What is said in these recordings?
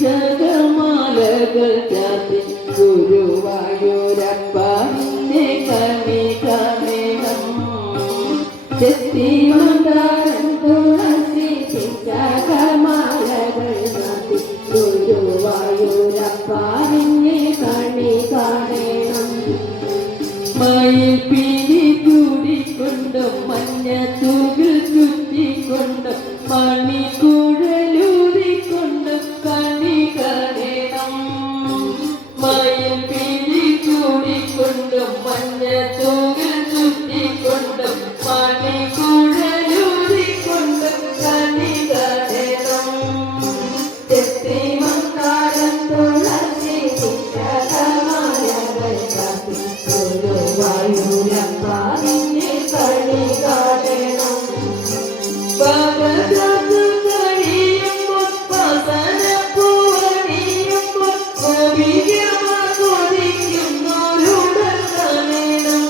ജഗമാലകൾ ചാത്തി ഗുരുവായൂരപ്പ നിന്നെ കണി കാണണം ചെത്തി മന്ദാരം തുളസി ജഗമാലകൾ ചാത്തി ഗുരുവായൂരപ്പ നിന്നെ കണി കാണണം മയിൽ പിരി കൂടിക്കൊണ്ടും മഞ്ഞ തൂകിൽ കുത്തിക്കൊണ്ടും മണിക്കുഴലൂരിക്കൊണ്ടും കണി കാണണം മയിൽ പിരി കൂടിക്കൊണ്ടും മഞ്ഞ തൂകിൽ കുത്തിക്കൊണ്ടും മണിക്കുഴലൂരിക്കൊണ്ടും കണി കാണണം ചെത്തി മന്ദാരം തുളസി ജഗമാലകൾ ചാത്തി ഗുരുവായൂരപ്പ നിന്നെ കണി കാണണം ഭഗവതു കഴിയുമ്പോൾ വസനപ്പൂവണിയുമ്പോൾ കൊതിക്കുന്നോരുടൻ കാണണം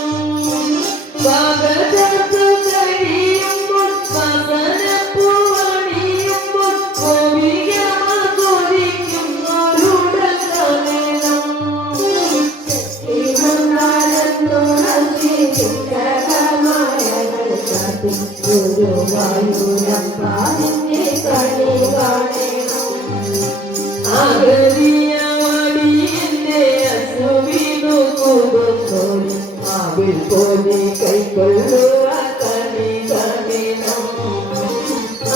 ഭഗവതു കഴിയുമ്പോൾ വസനപ്പൂവണിയുമ്പോൾ കൊതിക്കുന്നോരുടൻ കാണണം ഗുരുവായൂരപ്പ നിന്നെ കണി കാണണം ആകൃതിയാടി എന്റെ അസുവിനു കൂടുന്നോരി മാവിൽ പോയി കൈക്കൊള്ളുക കണി കാണണം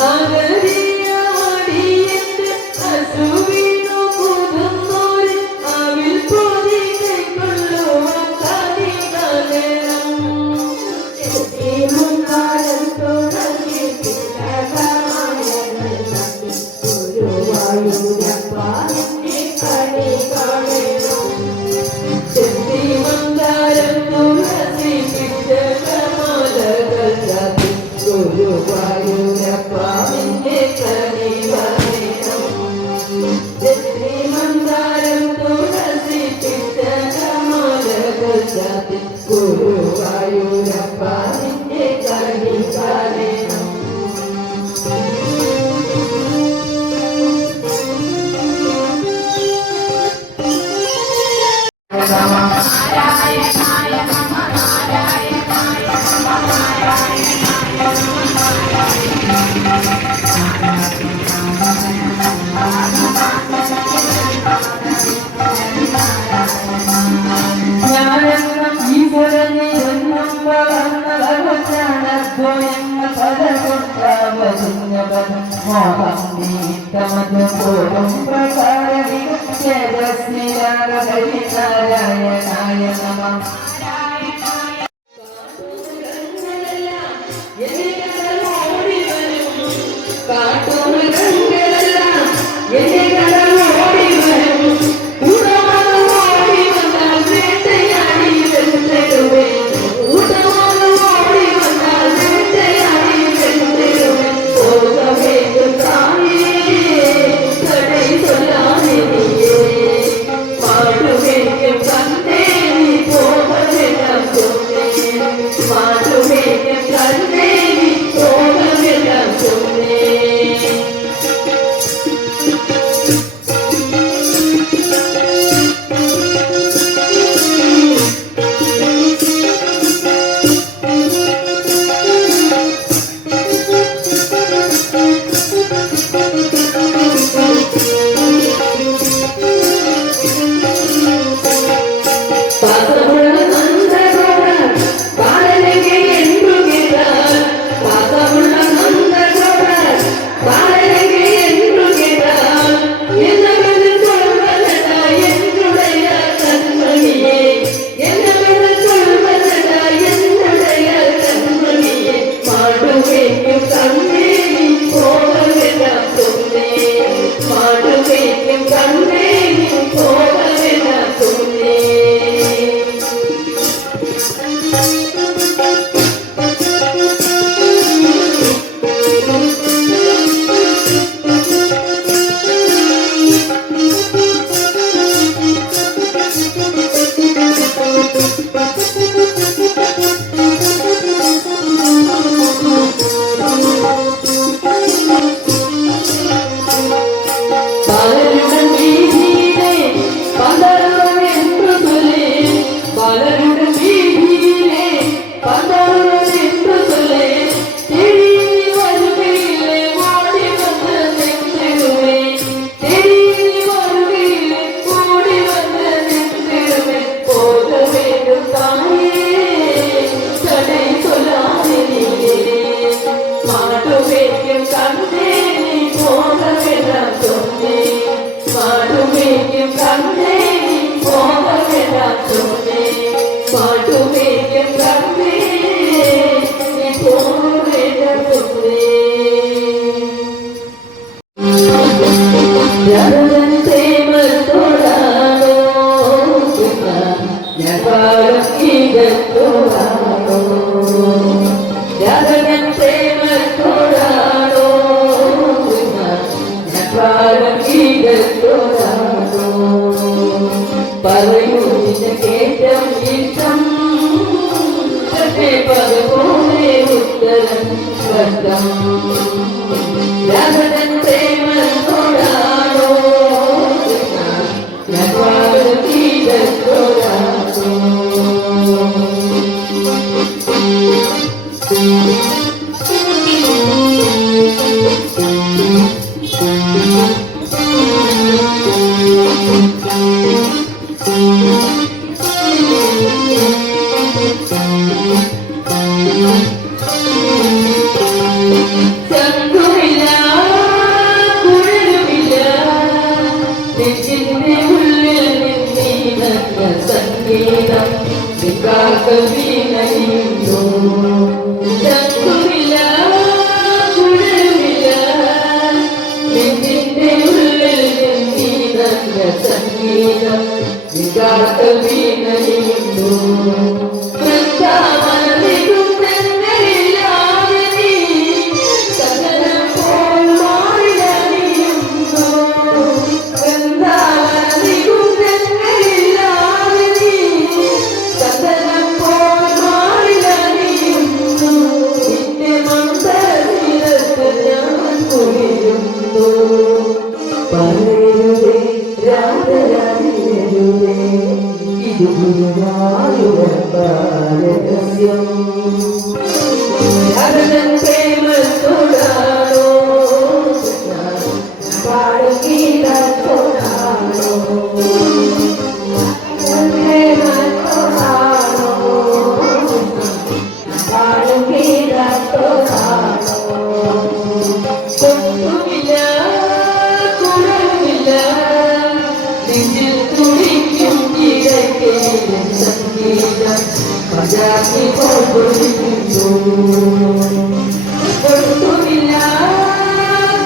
ആകൃതിയാടി എന്റെ അസുവിനു കൂടുന്നോരി മാവിൽ പോയി കൈക്കൊള്ളുക കണി കാണണം ഗുരുവായൂരപ്പ നിന്നെ കണി കാണണം ചെത്തി മന്ദാരം തുളസി ജഗമാലകൾ ചാത്തി ഗുരുവായൂരപ്പ നിന്നെ കണി കാണണം ചെത്തി മന്ദാരം തുളസി ജഗമാലകൾ ചാത്തി ഗുരുവായൂരപ്പ നിന്നെ കണി കാണണം നാരായണായ നമഃ മാടുമേക്കും കണ്ടേ നീ പോകമെല്ലാം ചൊന്നേ മാടുമേക്കും കണ്ടേ നീ പോകമെല്ലാം ചൊന്നേ മാടുമേക്കും കണ്ടേ നീ പോകമെല്ലാം ചൊന്നേ ജനതൻ പ്രേമത്തോടാണോ ഞകാലം ഇടത്തോടാണോ ജനതൻ പ്രേമത്തോടാണോ ഞകാലം ഇടത്തോടാണോ പറയൂ നിനക്കേറ്റം ഇഷ്ടം പതുപോലെ ഉത്തരം ശബ്ദം ജനതൻ പ്രേമത്തോടാണോ ഞകാലം ഇടത്തോടാണോ ചങ്കുമില്ല കുഴലുമില്ല നെഞ്ചിന്റെ ഉള്ളിൽ നിന്നീനന്ന സംഗീതം വീണയുണ്ടോ ചങ്കുമില്ല കുഴലുമില്ല നെഞ്ചിന്റെ ഉള്ളിൽ നിന്നീനന്ന സംഗീതം വീണയുണ്ടോ ജനതൻ പ്രേമത്തോടാണോ പാടും ഗീതത്തോടാണോ പ്രേമത്തോടാണോ പാടും ഗീതത്തോടാണോ കൊണ്ടുമില്ല കുഴമില്ല നെഞ്ചിൽ തുടിക്കും ഇടയ്ക്കേലും സംഗീതം പജാതി പോയിക്കുന്നു കൊണ്ടുമില്ല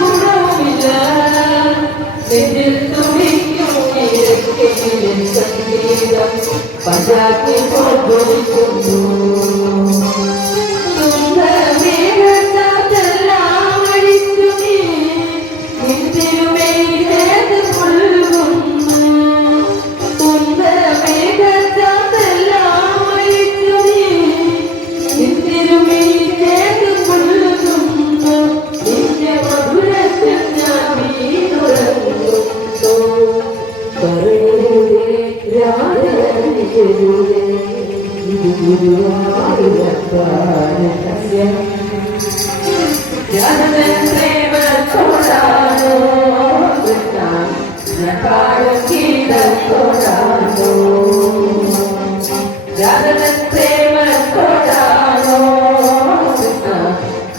ഗുണവുമില്ല നെഞ്ചിൽ തുടിക്കും ഇടയ്ക്കേലും സംഗീതം പജാതി പോയിക്കുന്നു ജനതൻ പ്രേമത്തോടാണോ ഞകാലം ഇടത്തോടാണോ ജനതൻ പ്രേമത്തോടാണോ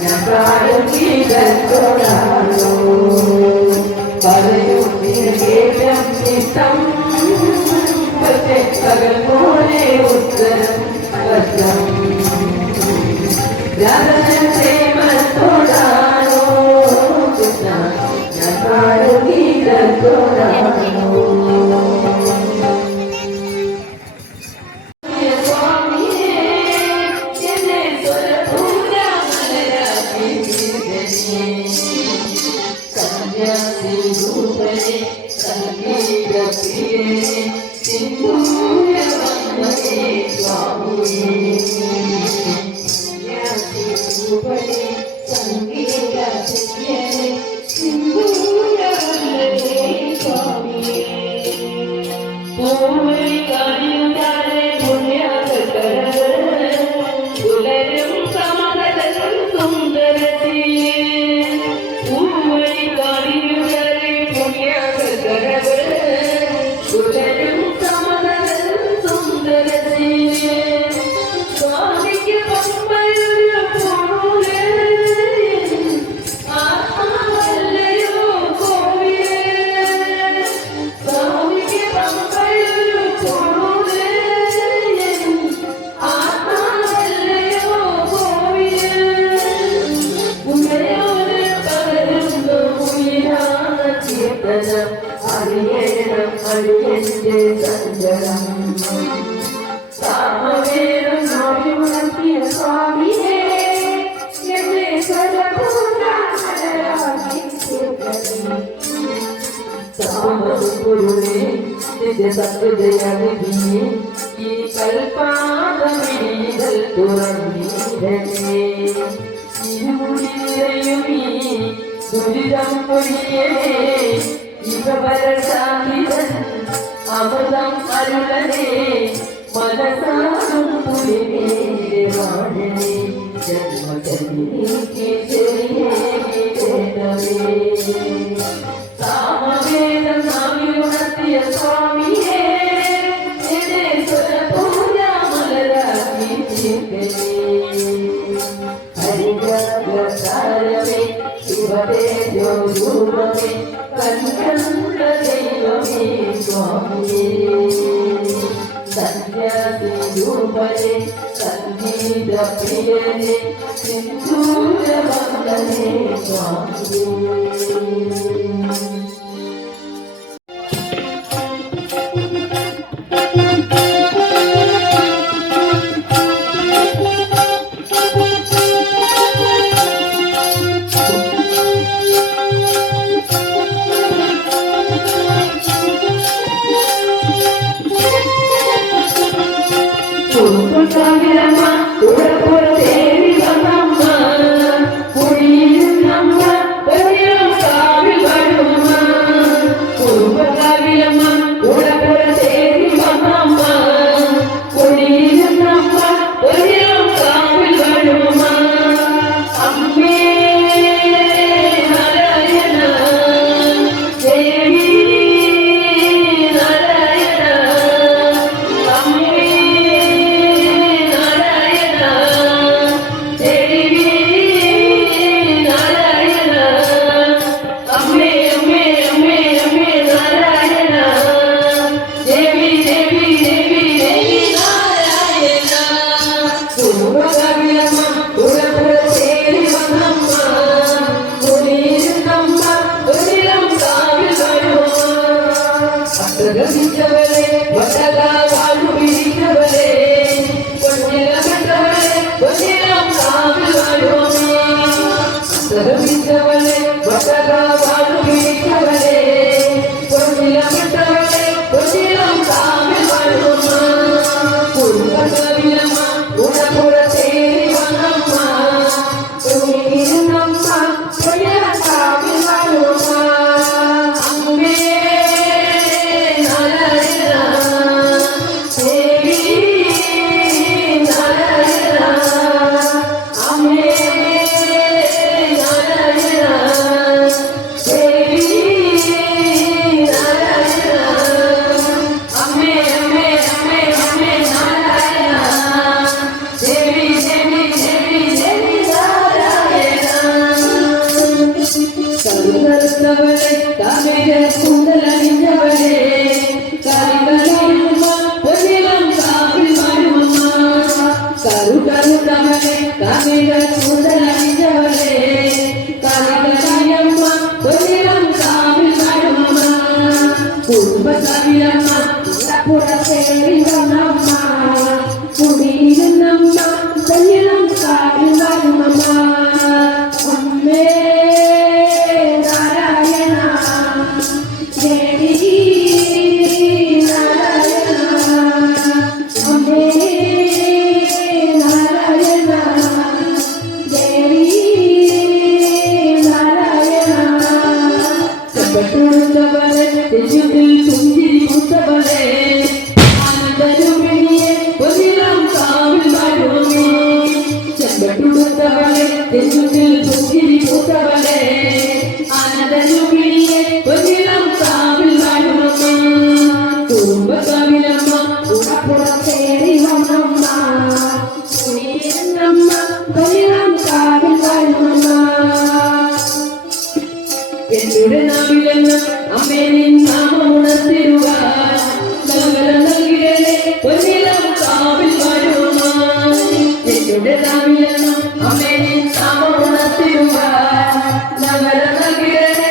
ഞകാലം ഇടത്തോടാണോ പറയൂ നിനക്കേറ്റം ഇഷ്ടം പകൽ പോലെ ഉത്തരം ശബ്ദം ജനതൻ പ്രേമത്തോടാണോ ഞകാലം ഇടത്തോടാണോ Good നിന്റെ സഞ്ചരം സാമവേദം നോയുണർത്തിയ സ്വാമിയേ എന്നെ സ്വരപൂർണ്ണാമലരാക്കി സാമസുരുളേ നിന്റെ സത്യജയനിധിയെ ഈ കൽപ്പാതമിഴികൾ തുറന്നിടണേ ഇരുമുടിയുമീ ദുരിതം പൊഴിയണേ ഇവരശാന്തിതൻ അമൃതം അരുളനേ മനസാകും പുലിമേരെ വാഴനേ ജന്മജനീക്ക് ചെറിയേകിടമേ സാമവേദം നാവിലുണർത്തിയ സ്വാമിയേ എന്നെ സ്വരപൂജാമലരാക്കി തീർക്കണേ ഹരിജാഗ്രസാരമേ ശിവതേജോ രൂപമേ കൽക്കണ്ട ദൈവമേ സ്വാമിയേ സന്ധ്യാസിരൂപനേ സംഗീത പ്രിയനേ സിന്ദൂരവന്ദനേ സ്വാമിയേ കുറുമ്പക്കാവിലമ്മ ഉടപ്പുറത്തേറി വന്നമ്മ കുടിയിരുന്നമ്മ ഒരിടം കാവിൽ വരുമ്മ കുറുമ്പക്കാവിലമ്മ ഉടപ്പുറത്തേറി വന്നമ്മ കുടിയിരുന്നമ്മ ഒരിടം കാവിൽ വരുമ്മ അമ്മേ നാരായണ ദേവി നാരായണ അമ്മേ ിച്ചവരെ വടകാവാഴു പിടിച്ചവരെ കൊണ്ടിലപ്പെട്ടവരെ കൊണ്ടിലം കാവിൽ വരുമേ ശ്രമിച്ചവരെ വടകാവാഴു പിടിച്ചവരെ കൊണ്ടിലപ്പെട്ടവരെ കൊണ്ടിലം കാവിൽ വരുമ കുടുംബകവിലമ്മ ഉടപ്പുറത്തേറി വന്നമ്മ കുടിയിരുന്നമ്മ കൊണ്ടിലം കാവിൽ വരുമ അമ്മേ കരുതലുള്ളവളെ തമിഴ കുണ്ടലണിഞ്ഞവളെ കരികളമ്മ പൊന്നിലം കാവിൽ വരുമമ്മ കരുതലുള്ളവളെ തമിഴ കുണ്ടലണിഞ്ഞവളെ കരികളമ്മ പൊന്നിലം കാവിൽ വരുമമ്മ കുടുംബകവിലമ്മ പുറത്തേറി വന്നമ്മ കുടിയിരുന്നമ്മ പൊന്നിലം കാവിൽ വരുമമ്മ അമ്മേ കുടുംബകവിലമ്മ ഉടപ്പുറത്തേറി വന്നമ്മ കുടിയിരുന്നമ്മ കൊന്നിലം കാവിൽ വരുമമ്മ എന്നുടെ നാവിലെന്ന് അമ്മേ നിൻ നാമം ഉണർത്തിരുവാൻ മംഗളം നൽകിടലേ കൊന്നിലം കാവിൽ വരുമമ്മ എന്നുടെ നാവിലെന്ന് അമ്മേ നിൻ നാമം ഉണർത്തിരുവാൻ മംഗളം നൽകിടലേ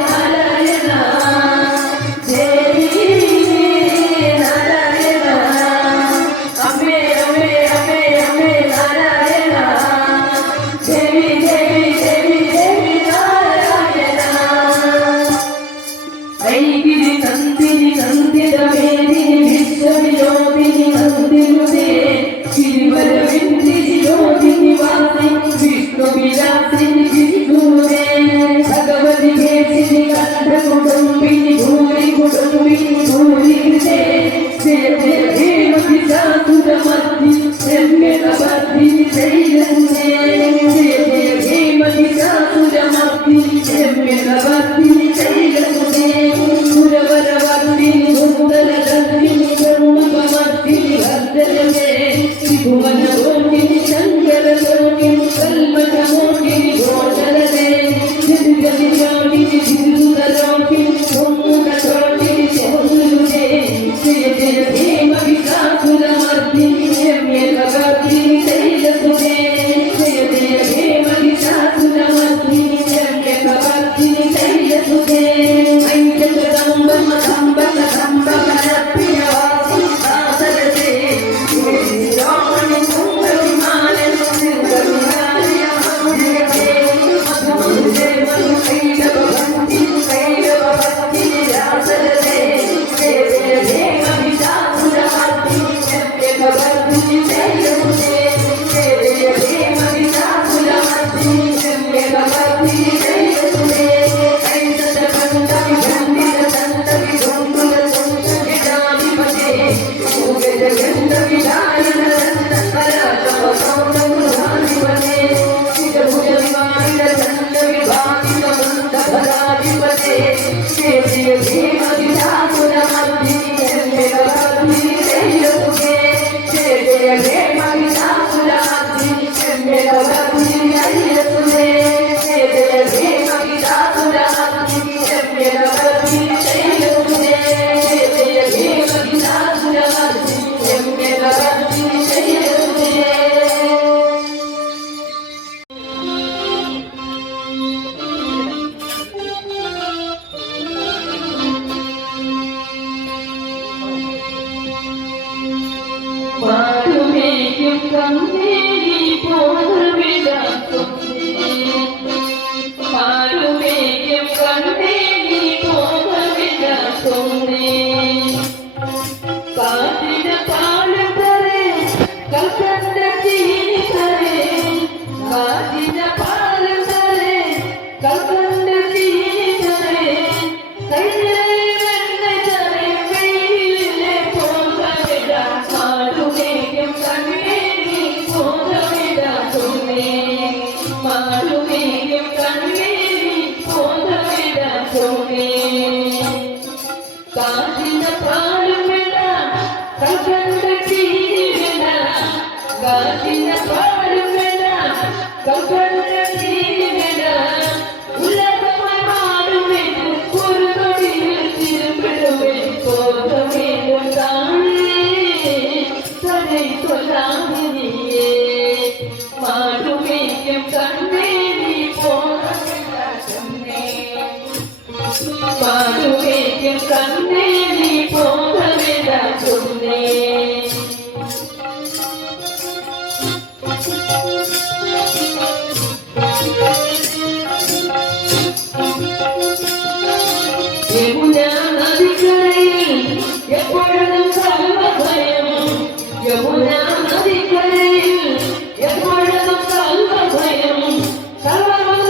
நாராயணா தேவி நாராயணா அம்மே அம்மே அம்மே அம்மே நாராயணா தேவி தேவி தேவி தேவி நாராயணா ஐகிரி நந்தினி நந்தித மேதினி விஸ்வவியோதினி நந்தினுதே गिरिवरविंदी ज्योतिनि वासी विष्णु विलासिनि विष्णुदे भगवति केसिनि कंठ कुटुंबिनि भूरि कुटुंबिनि भूरि कृते जय जय देवति सासुरमर्ति जन्मेलवर्ति जयन्ते जय जय देवति सासुरमर्ति जन्मेलवर्ति जयन्ते सुरवरवर्ति सुन्दरदर्शिनि ब्रह्मवर्तिनि हर्षयते भुवन रोगिनि शंकर रोगिनि कल्मष मोगिनि घोषरते जति जति योगिनि जिन्दुत रोगिनि सोमुख रोगिनि सोमुदे जय जय भीम विशासुरमर्दिनि यम्यकवर्तिनि शैलसुते जय जय भीम विशासुरमर्दिनि यम्यकवर्तिनि शैलसुते ऐक्यकदम्ब मदम्ब कदम्ब करप्रियवासि सासरते பாடுமேயும் கண்ணேரி போதுவிடா பாடுமேயும் கண்ணேரி போதுவிடா சொன்னே காத்திட பாடுதரே கல்கண்ட தீனி தரே காத்திட பாடுதரே கல்கண்ட தீனி தரே கையிலே வெண்ணை தரே வெயிலே போகவிடா மாடுமேயும் கண்ணேரி போகவிடா சொன்னே மாடுமேயும் கண்ணேரி போகவிடா சொன்னே காத்திட பாடுவிடா கல்கண்ட தீனி விடா காத்திட பாடுவிடா கல்கண்ட தீனி விடா உலகமாய் மாடுவேன் ஒரு நொடியில் திரும்பிடுவேன் போக வேண்டும் தானே தடை சொல்லாதிரியே மாடுமேயும் கண்ணேரி போகவிடா சொன்னே மாடுமேயும் கண்ணேரி போகவிடா சொன்னே யமுனா நதிக்கரையில் எப்பொழுதும் சர்வ பயம் யமுனா நதிக்கரையில் எப்பொழுதும் சர்வ பயம் சர்வமும்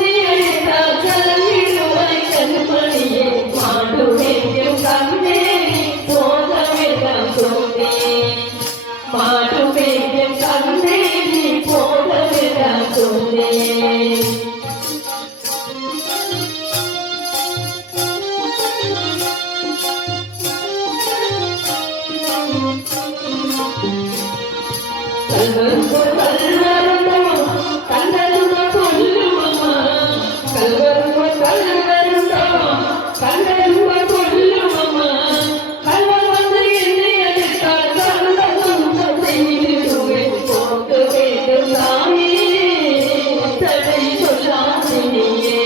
நீ அழைத்தால் கலங்கிடுவாய் கண்மணியே மாடுமேயும் கண்ணேரி போகவிடா சொன்னே மாடுமேயும் கண்ணேரி போகவிடா சொன்னே தடை சொல்லாதிரியே